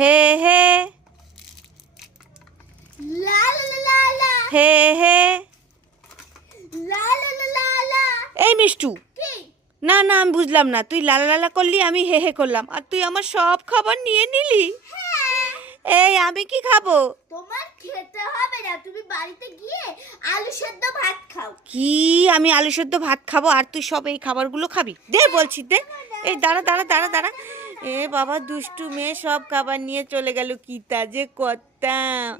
হে হে লা লা লা লা হে হে। লা লা লা লা লা। এই মিষ্টু, কি? না না আমি বুঝলাম না, তুই লালা লালা করলি, আমি হে হে করলাম, আর তুই আমার সব খাবার নিয়ে নিলি। হ্যাঁ, এই আমি কি খাবো? তোমার খেতে হবে না, তুমি বাড়িতে গিয়ে আলু সেদ্ধ ভাত খাও। কি আমি আলু সেদ্ধ ভাত খাবো আর তুই সব এই খাবারগুলো খাবি? দে বলছি দে। এই দাঁড়া দাঁড়া দাঁড়া দাঁড়া। এ বাবা, দুষ্টু মেয়ে সব খাবার নিয়ে চলে গেল, কি তা যে করতাম।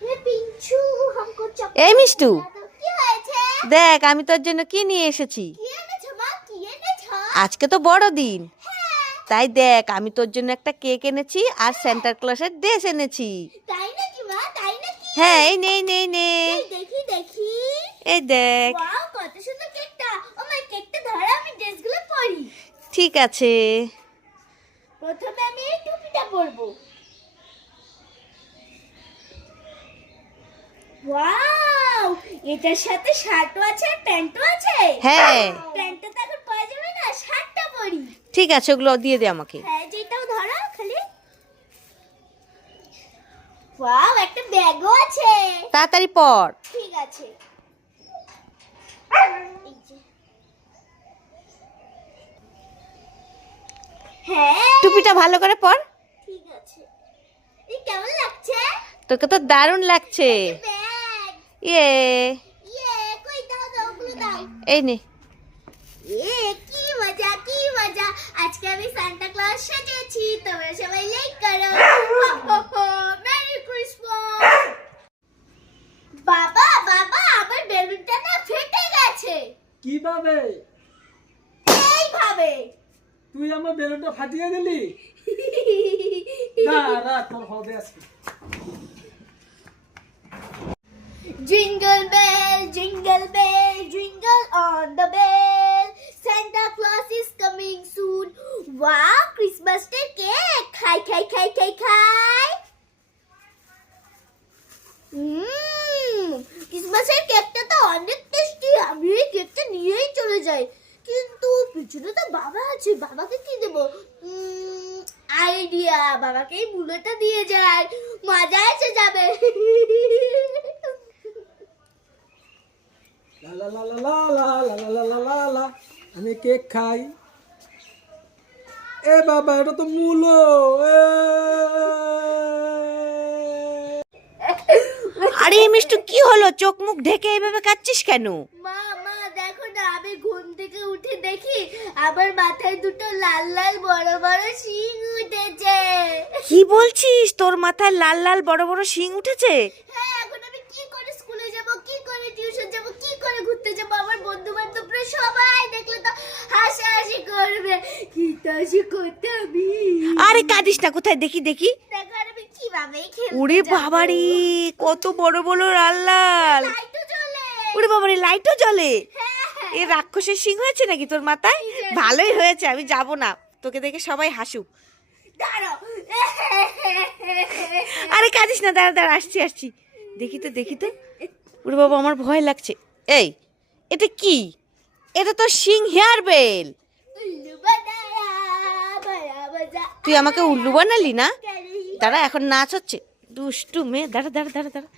হে পিঞ্চু, हमको চকলেট এই মিষ্টু, দিলা তো। কি হয়েছে? দেখ আমি তোর জন্য কি নিয়ে এসেছি। কি এনেছো মা? কি এনেছো? আজকে তো বড়দিন, হ্যাঁ, তাই দেখ আমি তোর জন্য একটা কেক এনেছি আর সেন্টা ক্লজের ড্রেস এনেছি। তাই নাকি মা? তাই নাকি? হ্যাঁ, এই নে নে নে, এই দেখি দেখি। এই দেখ। ওয়াও, কত সুন্দর কেকটা। ও মাই, কেকটা ধরো, আমি ড্রেসগুলো পরি। ঠিক আছে। প্রথমে আমি এই টুপিটা পরবো। ওয়াও, এটার সাথে শার্টও আছে আর প্যান্টও আছে। হ্যাঁ প্যান্টটা তো এখন পাওয়া যাবে না, শার্টটা পরি। ঠিক আছে, ওগুলো দিয়ে দে আমাকে। হ্যাঁ, যেটাও ধরো খালি। ওয়াও, একটা ব্যাগও আছে। তাড়াতাড়ি পর। ঠিক আছে। এই যে। হ্যাঁ, টুপিটা ভালো করে পর। ঠিক আছে। এই কেমন লাগছে? তোকে তো দারুণ লাগছে। ব্যাগ। ইয়ে, ইয়ে, কই দাও দাও, ওগুলো দাও। এই নে। এ কি মজা, কি মজা। আজকে আমি সান্টা ক্লজ সেজেছি, তোমরা সবাই লাইক করো। Merry Christmas. বাবা বাবা, আমার বেলুনটা না ফেটে গেছে। কিভাবে? এইভাবে। তুই আমার বেলুনটা ফাটিয়ে দিলি? না রাত তোর হবে আজকে। Jingle bell, jingle on the bell. Santa Claus is coming soon. Wow, Christmas day cake. খাই খাই খাই খাই খাই। ক্রিসমাসের কেকটা তো অনেক টেস্টি। আমি এই কেকটা নিয়েই চলে যাই, কিন্তু পিছনে তো বাবা আছে, বাবাকে কি দেবো? আইডিয়া, বাবাকে এই বুলেটটা দিয়ে যায়, মজা এসে যাবে। লা লা লা লা লা লা লা লা লা লা লা। আমি কেক খাই। এ বাবা, এটা তো মূলো। এ। আরে মিষ্টু, কি হলো? চোখ মুখ ঢেকে এইভাবে কাচ্ছিস কেন? মা মা, দেখো না, আমি ঘুম থেকে উঠে দেখি আমার মাথায় দুটো লাল লাল বড় বড় শিং উঠেছে। কি বলছিস? তোর মাথায় লাল লাল বড় বড় শিং উঠেছে? হ্যাঁ, এখন আমি কি করে স্কুলে যাব, কি করে টিউশন যাব, কি করে ঘুরতে যাব? আমার বন্ধু বান্ধবরা সবাই দেখলে তো হাসাহাসি করবে। কি তাসি করতে আমি। আরে কাঁদিস না, কোথায় দেখি দেখি। দেখো, আর আমি কিভাবে খেলতে ওরে যাব? বাবারে, কত বড় বড় লাল লাল। লাইটও জ্বলে। ওরে বাবারে, লাইটও জ্বলে। হ্যাঁ। এ রাক্ষসের শিং হয়েছে নাকি তোর মাথায়? ভালোই হয়েছে, আমি যাব না, তোকে দেখে সবাই হাসুক। দাঁড়াও। আরে কাঁদিস না, দাঁড়া দাঁড়া, আসছি আসছি। দেখি তো দেখি তো। ওরে বাবা, আমার ভয় লাগছে। এই, এটা কি? এটা তো শিং হেয়ার বেল। উল্লু বানায়া বড়া মজা। তুই আমাকে উল্লু বানালি না? দাঁড়া, এখন নাচ হচ্ছে। দুষ্টু মেয়ে, দাঁড়া দাঁড়া দাঁড়া দাঁড়া।